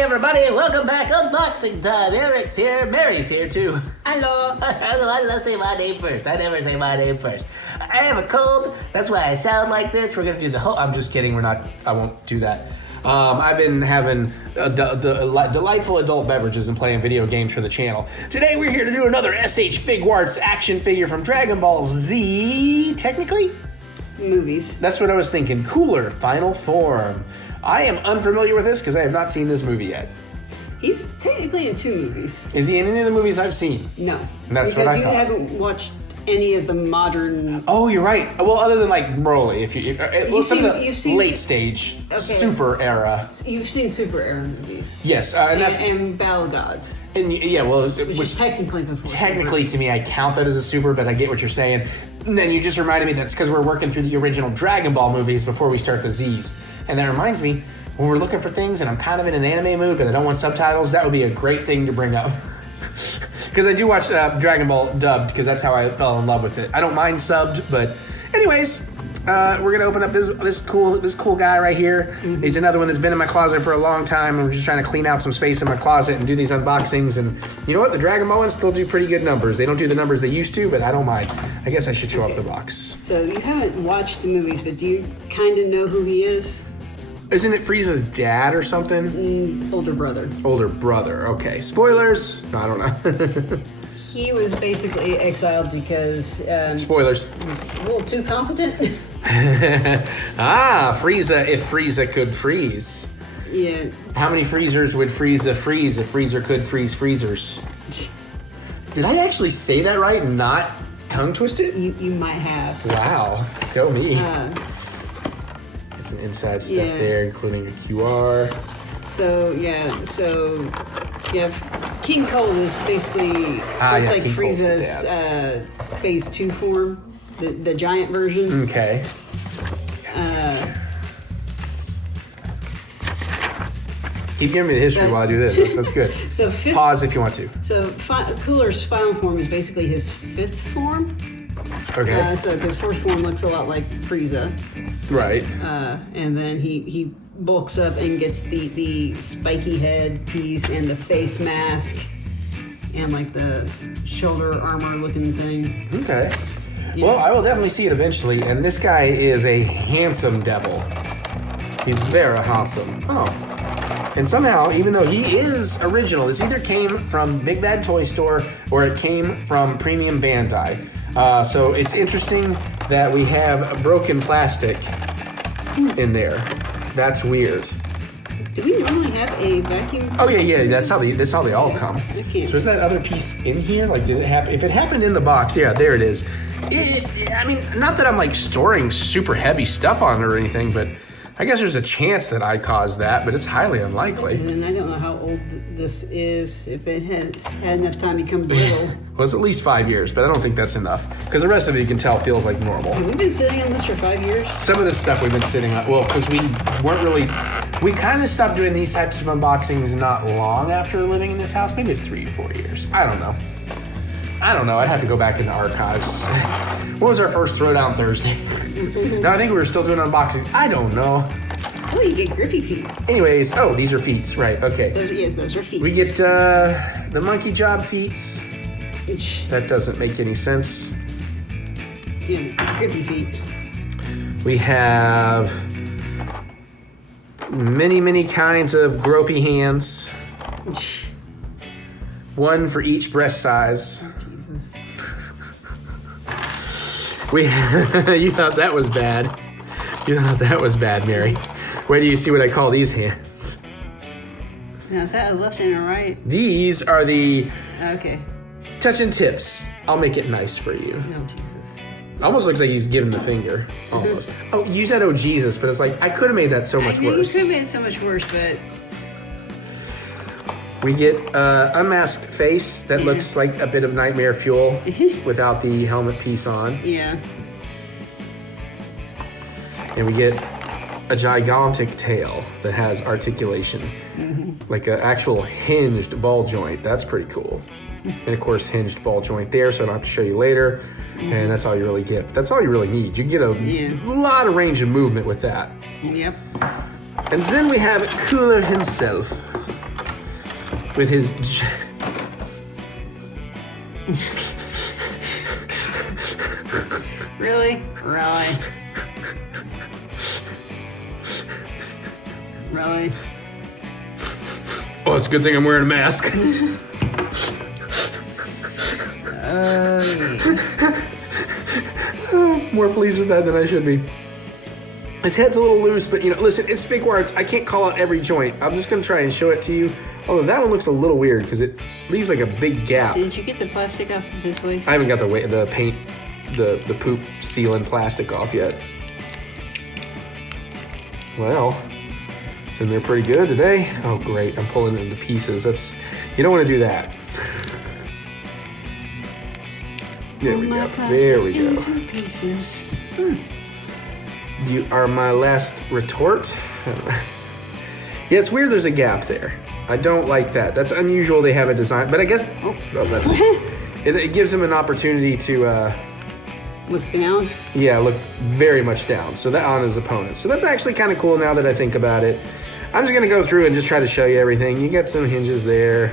everybody. Welcome back. Unboxing time. Eric's here. Mary's here, too. Hello. Why did I say my name first? I never say my name first. I have a cold. That's why I sound like this. We're going to do the whole... I'm just kidding. I won't do that. I've been having delightful adult beverages and playing video games for the channel. Today, we're here to do another SH Figuarts action figure from Dragon Ball Z, technically? Movies. That's what I was thinking. Cooler Final Form. I am unfamiliar with this because I have not seen this movie yet. He's technically in 2 movies. Is he in any of the movies I've seen? No. And that's what I thought. Because you haven't watched any of the modern... Oh, you're right. Well, other than like Broly, some of the late stage Super era. You've seen Super era movies. Yes, and Battle Gods. And yeah, well, which is technically before. Technically, to me, I count that as a Super, but I get what you're saying. And then you just reminded me that's because we're working through the original Dragon Ball movies before we start the Z's. And that reminds me, when we're looking for things and I'm kind of in an anime mood, but I don't want subtitles, that would be a great thing to bring up. Because I do watch Dragon Ball dubbed, because that's how I fell in love with it. I don't mind subbed, but anyways, we're gonna open up this cool guy right here. Mm-hmm. He's another one that's been in my closet for a long time, and we're just trying to clean out some space in my closet and do these unboxings. And you know what? The Dragon Ball ones still do pretty good numbers. They don't do the numbers they used to, but I don't mind. I guess I should show off the box. So you haven't watched the movies, but do you kind of know who he is? Isn't it Frieza's dad or something? Older brother. Older brother, okay. Spoilers? I don't know. He was basically exiled because... Spoilers. He was a little too competent. Frieza, if Frieza could freeze. Yeah. How many freezers would Frieza freeze if Freezer could freeze freezers? Did I actually say that right and not tongue twist it? You might have. Wow, go me. Some inside stuff there, including a QR. So King Cold is basically looks like Frieza's Phase 2 form, the giant version. Okay. Keep giving me the history while I do this. That's good. So pause if you want to. So Cooler's final form is basically his 5th form. Okay. So because 4th form looks a lot like Frieza. Right. And then he bulks up and gets the spiky head piece and the face mask and like the shoulder armor looking thing. Okay. Yeah. Well, I will definitely see it eventually. And this guy is a handsome devil. He's very handsome. Oh. And somehow, even though he is original, this either came from Big Bad Toy Store or it came from Premium Bandai. So it's interesting that we have broken plastic in there. That's weird. Do we normally have a vacuum? Oh yeah. That's how they all come. So is that other piece in here? Like, did it happen? If it happened in the box, yeah, there it is. I mean, not that I'm like storing super heavy stuff on it or anything, but I guess there's a chance that I caused that, but it's highly unlikely. And I don't know how old this is, if it has had enough time to become brittle. Well, it's at least 5 years, but I don't think that's enough. Because the rest of it, you can tell, feels like normal. Have we been sitting on this for 5 years? Some of this stuff we've been sitting on, well, because we weren't really... We kind of stopped doing these types of unboxings not long after living in this house. Maybe it's 3 to 4 years. I don't know. I'd have to go back in the archives. What was our first Throwdown Thursday? No, I think we were still doing unboxings. I don't know. Oh, you get grippy feet. Anyways, these are feet, right? Okay. Those are feet. We get the monkey job feet. That doesn't make any sense. Yeah, grippy feet. We have many kinds of gropey hands. One for each breast size. Oh, Jesus. You thought that was bad. You thought that was bad, Mary. Wait till you see what I call these hands. Now, is that a left and a right? These are the touching tips. I'll make it nice for you. No, Jesus. Almost looks like he's giving the finger. Almost. Oh, you said, oh, Jesus, but it's like, I could have made that so much worse. You could have made it so much worse, but... We get unmasked face that looks like a bit of nightmare fuel without the helmet piece on. Yeah. And we get a gigantic tail that has articulation. Like an actual hinged ball joint. That's pretty cool. And of course, hinged ball joint there, so I don't have to show you later. And that's all you really get. But that's all you really need. You can get a lot of range of movement with that. Yep. And then we have Cooler himself. with his... Really? Really? Oh, it's a good thing I'm wearing a mask. More pleased with that than I should be. His head's a little loose, but listen, it's Figuarts. I can't call out every joint. I'm just gonna try and show it to you. Although that one looks a little weird because it leaves like a big gap. Did you get the plastic off of his waist? I haven't got the paint, the poop sealing plastic off yet. Well, it's in there pretty good today. Oh great, I'm pulling it into pieces. You don't want to do that. There we go. There we go. Into pieces. You are my last retort. Yeah, it's weird there's a gap there. I don't like that. That's unusual they have a design, but I guess it gives him an opportunity to look down. Yeah, look very much down. So that on his opponent. So that's actually kind of cool now that I think about it. I'm just gonna go through and just try to show you everything. You get some hinges there.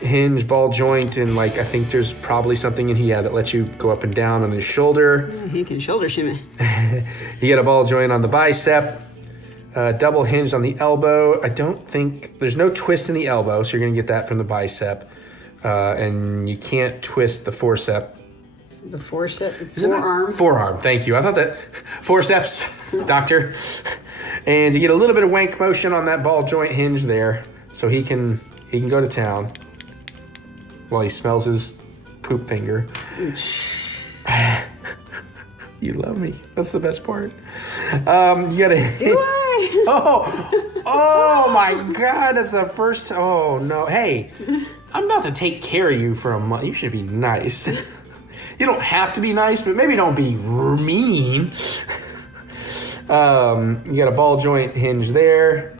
Hinge, ball joint, and I think there's probably something in here that lets you go up and down on his shoulder. Yeah, he can shoulder shimmy. You get a ball joint on the bicep, double hinged on the elbow. I don't think, there's no twist in the elbow, so you're gonna get that from the bicep. And you can't twist the forcep. The forcep? Forearm? Forearm, thank you. I thought that, forceps, doctor. And you get a little bit of wank motion on that ball joint hinge there, so he can go to town. While he smells his poop finger. You love me. That's the best part. You gotta... Do I? Oh my God, that's the first... Oh no. Hey, I'm about to take care of you for a month. You should be nice. You don't have to be nice, but maybe don't be mean. You got a ball joint hinge there.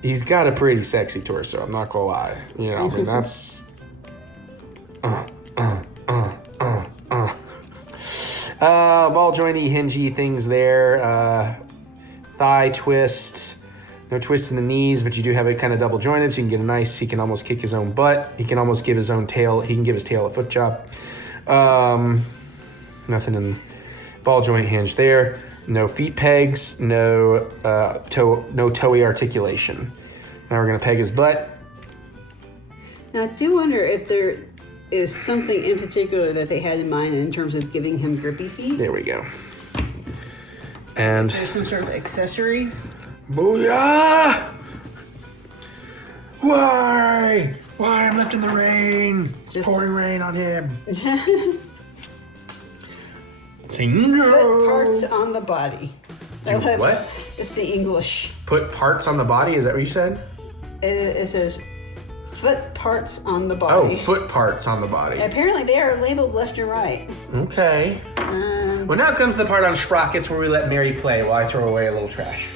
He's got a pretty sexy torso, I'm not gonna lie. I mean, that's... ball jointy, hingy things there. Thigh twist. No twist in the knees, but you do have it kind of double jointed, so you can get a nice, he can almost kick his own butt. He can almost give his own tail, he can give his tail a foot chop. Nothing in ball joint hinge there. No feet pegs, no toey articulation. Now we're gonna peg his butt. Now I do wonder if there is something in particular that they had in mind in terms of giving him grippy feet. There we go. And there's some sort of accessory. Booyah! Why? Why I'm left in the rain? It's pouring rain on him. Say no. Foot parts on the body. Do what? It's the English. Put parts on the body? Is that what you said? It says foot parts on the body. Oh, foot parts on the body. Apparently they are labeled left and right. Okay. Well, now comes the part on Sprockets where we let Mary play while I throw away a little trash.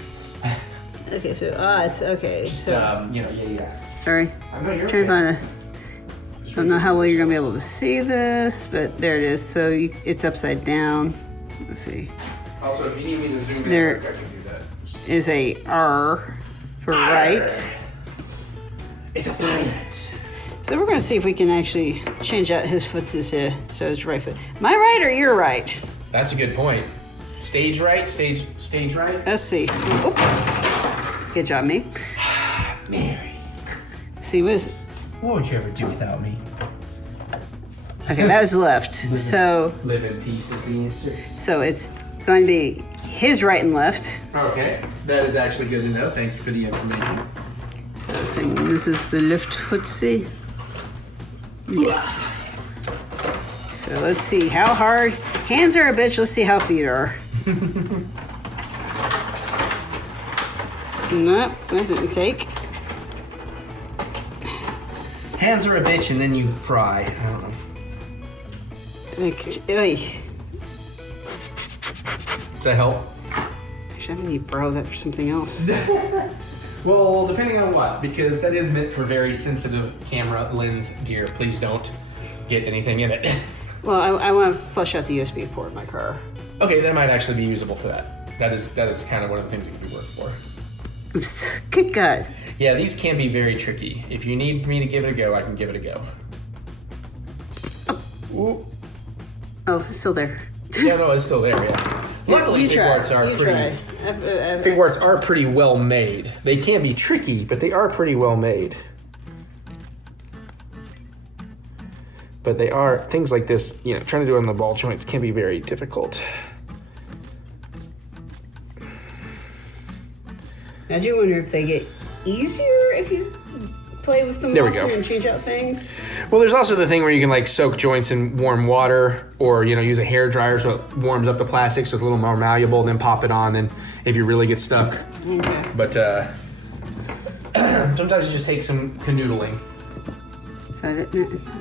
Okay, so it's okay. Just, so yeah. Sorry. I know you're trying to okay. find I don't know how well you're gonna be able to see this, but there it is. So it's upside down. Let's see. Also, if you need me to zoom in, There I can do that. is a R for right. It's a planet. So we're going to see if we can actually change out his foot so it's right foot. My right or your right? That's a good point. Stage right, stage right. Let's see. Oop. Good job, me. Mary. See, what would you ever do without me? Okay, that was left. Live in peace is the answer. So it's going to be his right and left. Okay, that is actually good to know. Thank you for the information. So this is the left footsie. Yes. So let's see how hard. Hands are a bitch. Let's see how feet are. Nope, that didn't take. Hands are a bitch and then you fry. I don't know. Does that help? Actually, I need to borrow that for something else. Well, depending on what, because that is meant for very sensitive camera lens gear. Please don't get anything in it. Well, I want to flush out the USB port in my car. Okay, that might actually be usable for that. That is kind of one of the things it could be worked for. Good God. Yeah, these can be very tricky. If you need me to give it a go, I can give it a go. Oh, it's still there. Yeah, no, it's still there, yeah. Luckily, Figuarts are pretty well made. They can be tricky, but they are pretty well made. But they are, things like this, you know, trying to do it on the ball joints can be very difficult. I do wonder if they get easier if you play with them often and change out things. Well, there's also the thing where you can like soak joints in warm water, or you know, use a hair dryer so it warms up the plastic so it's a little more malleable, and then pop it on. Then if you really get stuck, Okay. But sometimes it just takes some canoodling. So I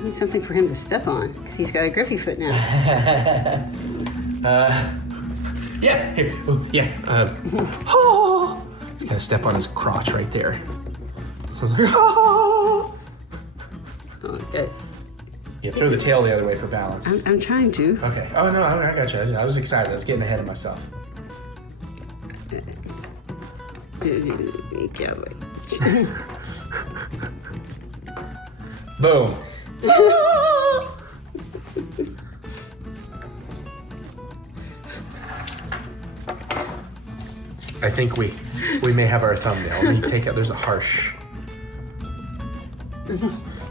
need something for him to step on because he's got a grippy foot now. Yeah, here, ooh, yeah. Oh, he's gotta step on his crotch right there. So it's like, oh. Okay. Yeah, throw the tail the other way for balance. I'm trying to. Okay. Oh no, I got you. I was excited. I was getting ahead of myself. Boom. I think we may have our thumbnail. Let me take out. There's a harsh.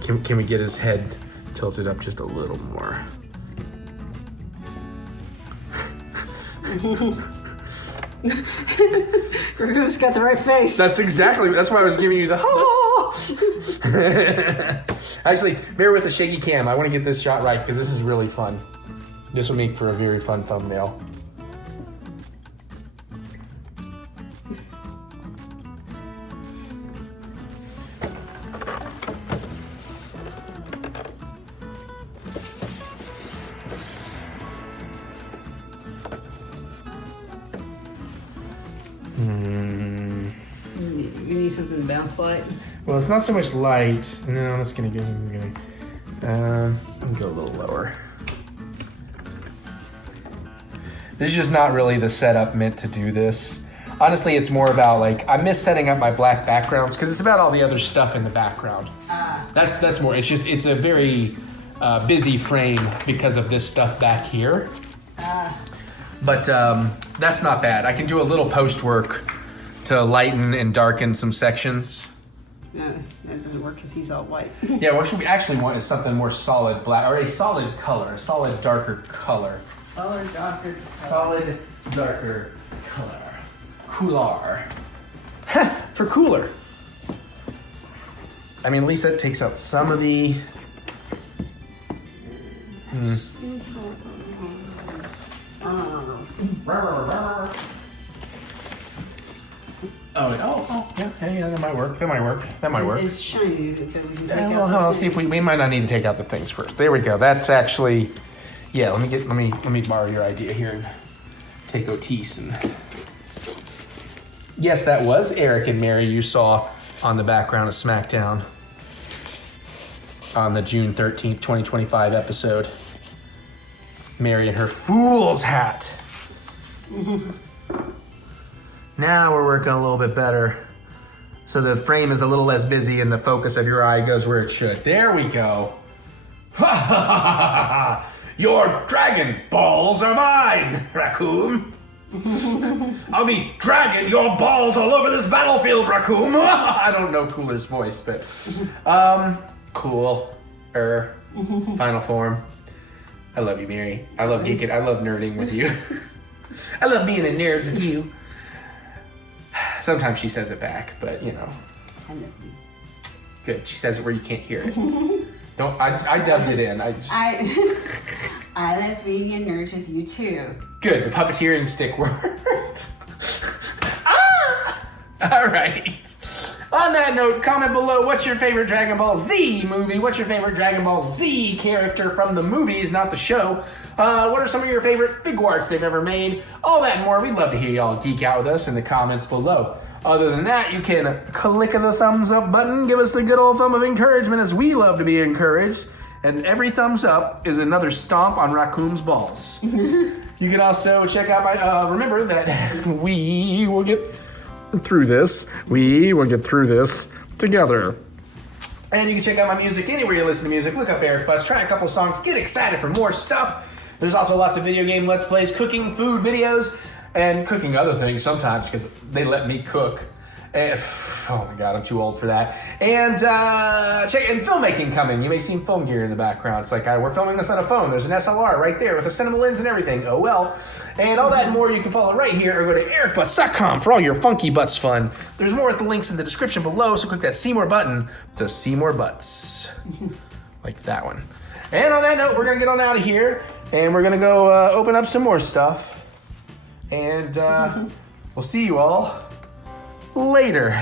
Can we get his head tilted up just a little more? Who's got the right face? That's why I was giving you the Actually, bear with the shaky cam. I want to get this shot right because this is really fun. This will make for a very fun thumbnail. You need something to bounce light? Well, it's not so much light. No, that's gonna go. I'm gonna go a little lower. This is just not really the setup meant to do this. Honestly, it's more about like I miss setting up my black backgrounds because it's about all the other stuff in the background. That's more. It's a very busy frame because of this stuff back here. But that's not bad. I can do a little post work to lighten and darken some sections. That doesn't work because he's all white. Yeah, what we actually want is something more solid black, or a solid color, a solid darker color. Solid darker. Solid darker color. Cooler. For cooler. I mean, at least that takes out some of the... Oh, yeah, that might work. It's shiny. Because we can take Well, out I'll see if we might not need to take out the things first. There we go. That's actually, yeah. Let me borrow your idea here and take Otis and. Yes, that was Eric and Mary you saw on the background of SmackDown on the June 13th, 2025 episode. Mary in her fool's hat. Now we're working a little bit better. So the frame is a little less busy and the focus of your eye goes where it should. There we go. Ha ha ha ha ha! Your dragon balls are mine, Raccoon. I'll be dragging your balls all over this battlefield, Raccoon. I don't know Cooler's voice, but cool. Final form. I love you, Mary. I love geeking. I love nerding with you. I love being in nerds with you. Sometimes she says it back, but you know. Good. She says it where you can't hear it. Don't. I dubbed it in. I love being in nerds with you too. Good. The puppeteering stick worked. All right. On that note, comment below what's your favorite Dragon Ball Z movie? What's your favorite Dragon Ball Z character from the movies, not the show? What are some of your favorite Figuarts they've ever made? All that and more. We'd love to hear y'all geek out with us in the comments below. Other than that, you can click the thumbs up button, give us the good old thumb of encouragement as we love to be encouraged. And every thumbs up is another stomp on Raccoon's balls. You can also check out my, remember that we will get through this. We will get through this together. And you can check out my music anywhere you listen to music. Look up Eric Butts, try a couple songs, get excited for more stuff. There's also lots of video game Let's Plays, cooking, food videos, and cooking other things sometimes because they let me cook. And, oh my God, I'm too old for that. And and filmmaking coming. You may see film gear in the background. It's like we're filming this on a phone. There's an SLR right there with a cinema lens and everything. Oh well. And all that and more you can follow right here or go to ericbutts.com for all your funky butts fun. There's more at the links in the description below, so click that see more button to see more butts. Like that one. And on that note, we're going to get on out of here and we're going to go open up some more stuff. And we'll see you all later.